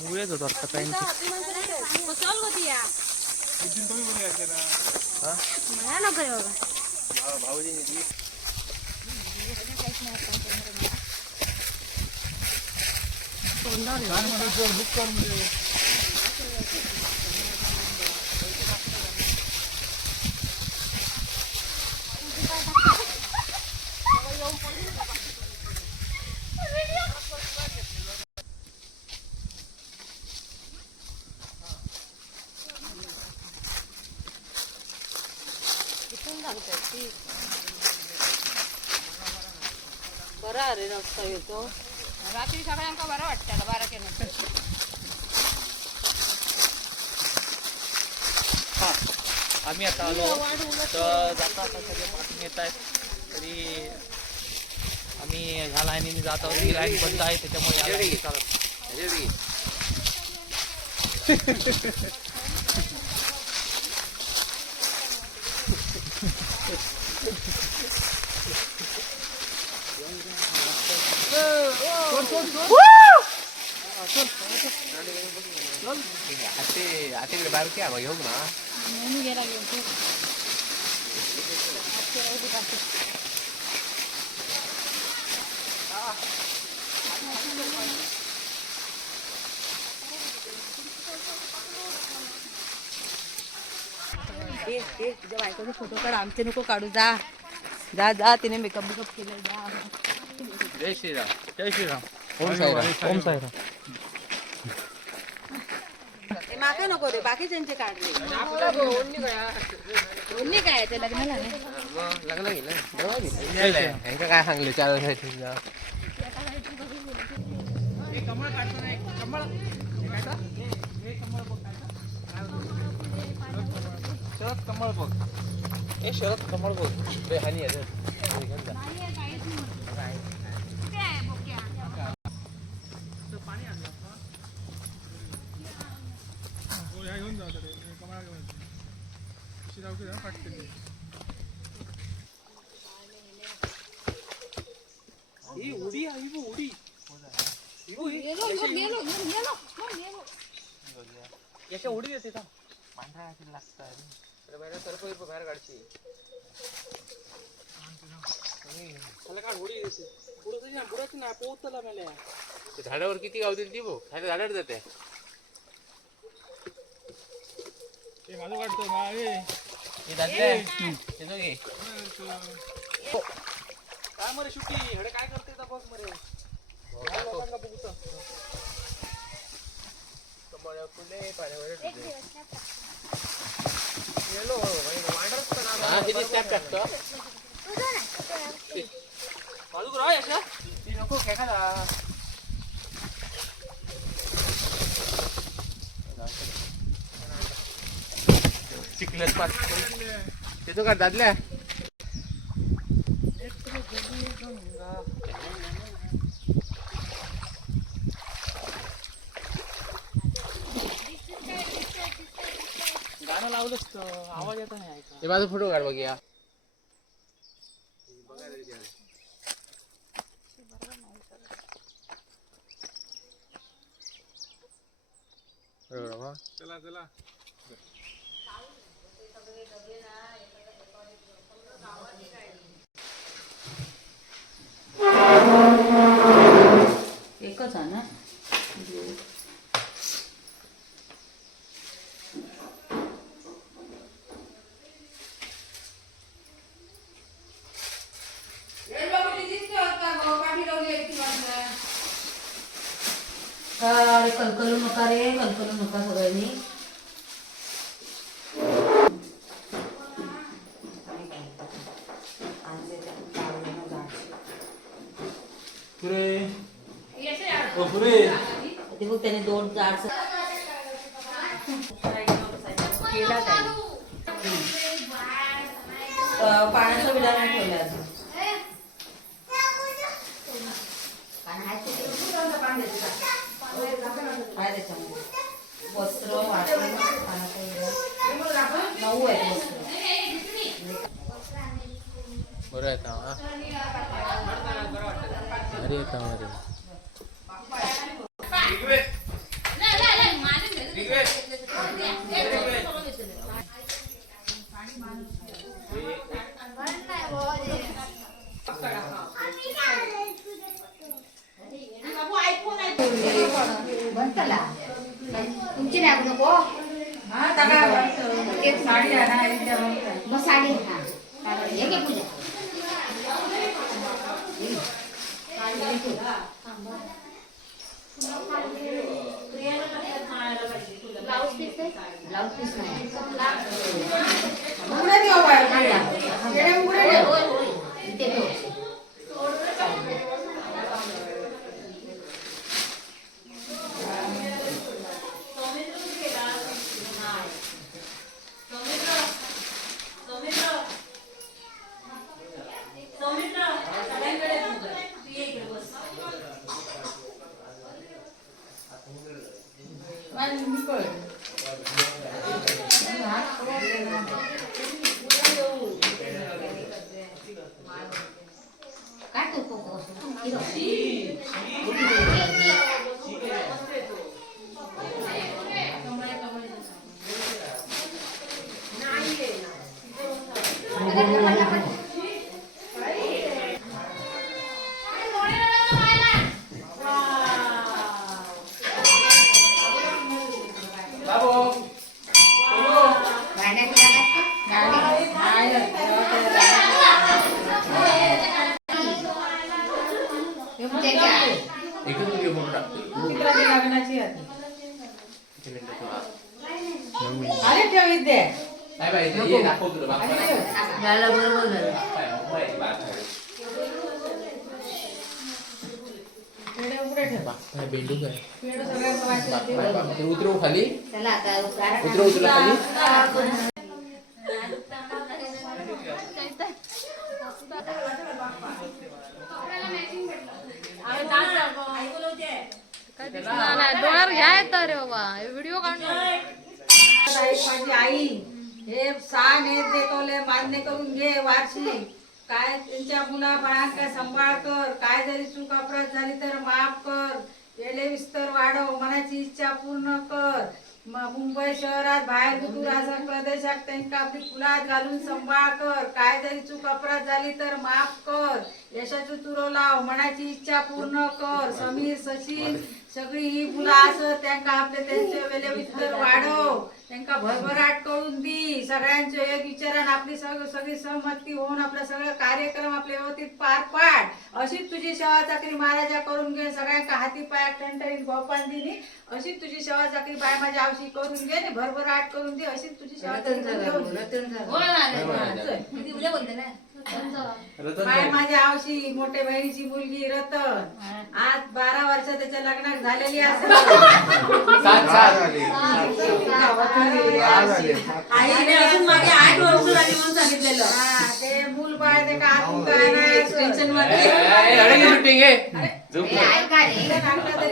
मुळेच होतो आता काही अर्धी माणसं कुठे मग चल होती या मला नको रे बाबा इथून सांगताय ती. बरा रे रस्ता येतो. रात्री सगळ्यांका बरं वाटतं बारा केलं हा आम्ही आता आलो. तर जाता आता सगळे पाठून येत आहेत. तरी आम्ही ह्या लाईनीने जात आहोत. ही लाईन बंद आहे त्याच्यामुळे या लाईनीने चालत म्हणून गेला घेऊन तू ए ए तुझ्या बायकोचे फोटो काढ आमचे नको काढू जा जा जा तिने मेकअप बिकअप केलं जा जय श्रीराम जय श्रीराम ओम साईराम ओम साईराम ते माका नको रे बाकीच्यांचे काढले दोन्ही काय ते लग्नाला नाही लग्न गेलं ह्यांका काय सांगले चार वर्षाची शरद कमळ बघ हे शरद कमळ बघ बेहानी आहे ही उडी आहे ही उडी याच्या उडी येते का पांढऱ्या लागतात बाहेर काढची त्याला काय उडी येते बुडाचं ना बुडाचं ना पोहतला मला झाडावर किती गावतील ती भाऊ खाली झाडावर जाते हे दादले, येतो काय मरे शुटी हेडे काय करते बघ मरे? काय लोकांना कमळ फुले पाण्यावर डुबले. गेलो, म्हणजे वांडरच पण. हा, किती टाकतो? यशा. ती नको खेळायला. चिखल्यात पाच येतो का दादल्या? गाणं लावलंच तर आवाज येत नाही ऐका. हे माझा फोटो काढ बघूया बरोबर हा? एकच आहे ना? पुरे ओ पुरे ते बघ त्याने दोन चार केला पाण्याचा विडा नाही ठेवला अजून. काय त्याच्यामध्ये. वस्त्र वाटण पाण्याचा विडा. नऊ आहे वस्त्र. बरं येतं हा? भारी येतं मध्ये तुमची नाही नको साडी आणा मग साडी हा हे घे पूजा ब्लाउज पीस आहे? ब्लाऊज पीस नाही काय करतो तो? हिरो. गाण्यात झालं बरोबर झालं बेंडूक आहे उतरव खाली उतरव तुला खाली डोळ्यावर घ्या येतं रे बाबा व्हिडिओ काढून आई हे सहा हे देतोले मान्य करून घे वार्षिक काय त्यांच्या मुला बाळांका सांभाळ कर काय जरी चूक अपराध झाली तर माफ कर. वेळे विस्तर वाढव मनाची इच्छा पूर्ण कर. म- मुंबई शहरात बाहेर दूर असा प्रदेशात त्यांका आपली फुलात घालून सांभाळ कर. काय जरी चूक अपराध झाली तर माफ कर. यशाची तुरो लाव मनाची इच्छा पूर्ण कर. समीर सचिन सगळी ही मुलं असत त्यांका आपले त्यांचे वेळे विस्तर वाढव. त्यांका भरभराट करून दी. सगळ्यांचे एक विचारान आपली सग सगळी सहमती होऊन आपला सगळं कार्यक्रम आपल्या व्यवस्थित पार पाड. अशीच तुझी सेवा चाकरी महाराजा करून घे. सगळ्यांका हाती पायात टणटणीत गोपान दिली अशीच तुझी सेवा चाकरी बाय माझ्या आवशी करून घे आणि भरभराट करून दे. अशीच तुझी सेवा चाकरी घेऊन दे. उद्या बोलते ना? बाय माझ्या आवशी मोठ्या बहिणीची मुलगी रतन आज बारा वर्ष त्याच्या लग्नात झालेली असेल सात सात आईने अजून मागे आठ वर्ष झाली म्हणून सांगितलेलं ते मूल बाळ ते का आतून काय नाही टेन्शनमध्ये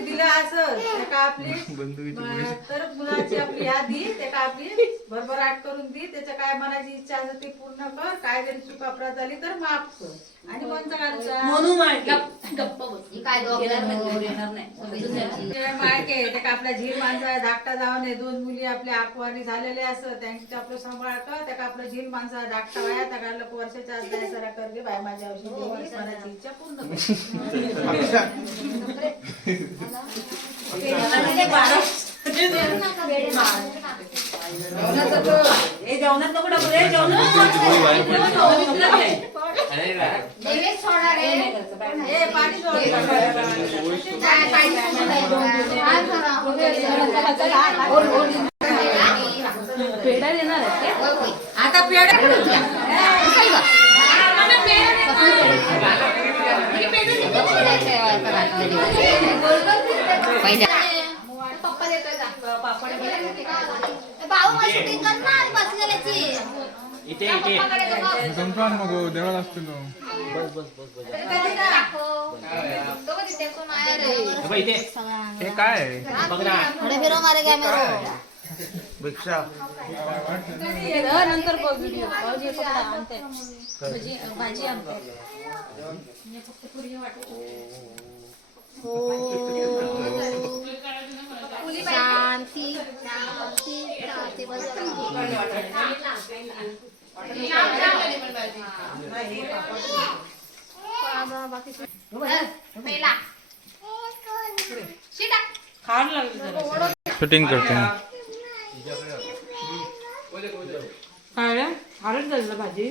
दिलं असं. ते का आपली? म, तर मुलाची आपली यादी ते का आपली? भरभराट करून दी. त्याच्या काय मनाची इच्छा असेल ती पूर्ण कर. काय जरी चूक झाली तर माफ कर. आणि कोणता घालचा ही काय ते मायके ते का आपल्या झील माणसा धाकटा जाऊ नये दोन मुली आपल्या आकवानी झालेल्या असं. त्यांची आपलं सांभाळ त्या का आपलं झील माणसा धाकटा वया त्या का लोक वर्षाच्या आज सरा कर दे बाय माझ्या औषधी मनाची इच्छा पूर्ण कर. हे जेवणात नको टाकू रे देवेश सोडा रे. हे पाणी सोड. काय पाणी आता पेढे पहिल्या पापड भाऊ मग शूटिंग कर ना बसलेल्याची. इथे इथे. तुमचा मग असतो इथे. हे काय? बघ. ना भिक्षा. नंतर भाजी शांती शूटिंग करतो काय झालं भाजी.